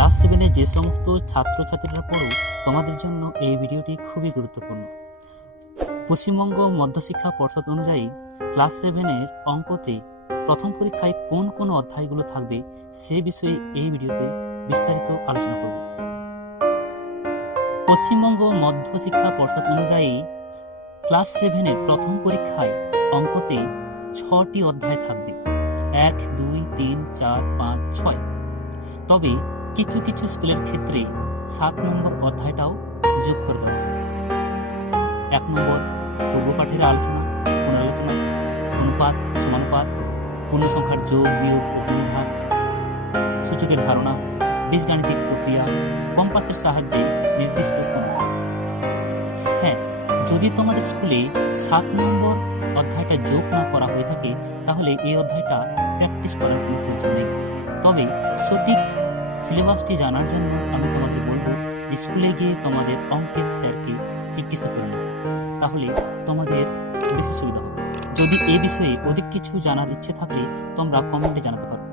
Class 7 যে সমস্ত ছাত্রছাত্রীরা পড়ো তোমাদের জন্য এই ভিডিওটি খুবই গুরুত্বপূর্ণ। পশ্চিমবঙ্গ মধ্যশিক্ষা পর্ষদ অনুযায়ী ক্লাস 7 অঙ্কতে প্রথম পরীক্ষায় কোন কোন অধ্যায়গুলো থাকবে সে বিষয়ে এই ভিডিওতে বিস্তারিত আলোচনা করব। পশ্চিমবঙ্গ মধ্যশিক্ষা পর্ষদ অনুযায়ী ক্লাস 7 প্রথম পরীক্ষায় অঙ্কতে 6টি অধ্যায় থাকবে, 1, 2, 3, 4, 5, 6। তবে কিছু কিছু স্কুলের ক্ষেত্রে 7 নম্বর অধ্যায়টাও যোগ করে দেওয়া হয়। 1 নম্বর পূর্বপাঠের আলোচনা, পুনরালোচনা, অনুপাত, সমানুপাত, পূর্ণ সংখ্যার যোগ বিয়োগ ও গুণভাগ, সূচকের ধারণা, বীজগাণিতিক প্রক্রিয়া, কম্পাসের সাহায্যে নির্দিষ্ট কোণ। হ্যাঁ, যদি তোমাদের স্কুলে 7 নম্বর অধ্যায়টা যোগ না করা হয়ে থাকে তাহলে এই অধ্যায়টা প্র্যাকটিস করার কোনো প্রয়োজন নেই। তবে সঠিক সিলেবাসটি জানার জন্য আমি তোমাকে বলবো যে স্কুলে গিয়ে তোমাদের অঙ্কের স্যারকে জিজ্ঞাসা করে নেবে, তাহলে তোমাদের বেশি সুবিধা হবে। যদি এ বিষয়ে অধিক কিছু জানার ইচ্ছে থাকলে তোমরা কমেন্টে জানাতে পারো।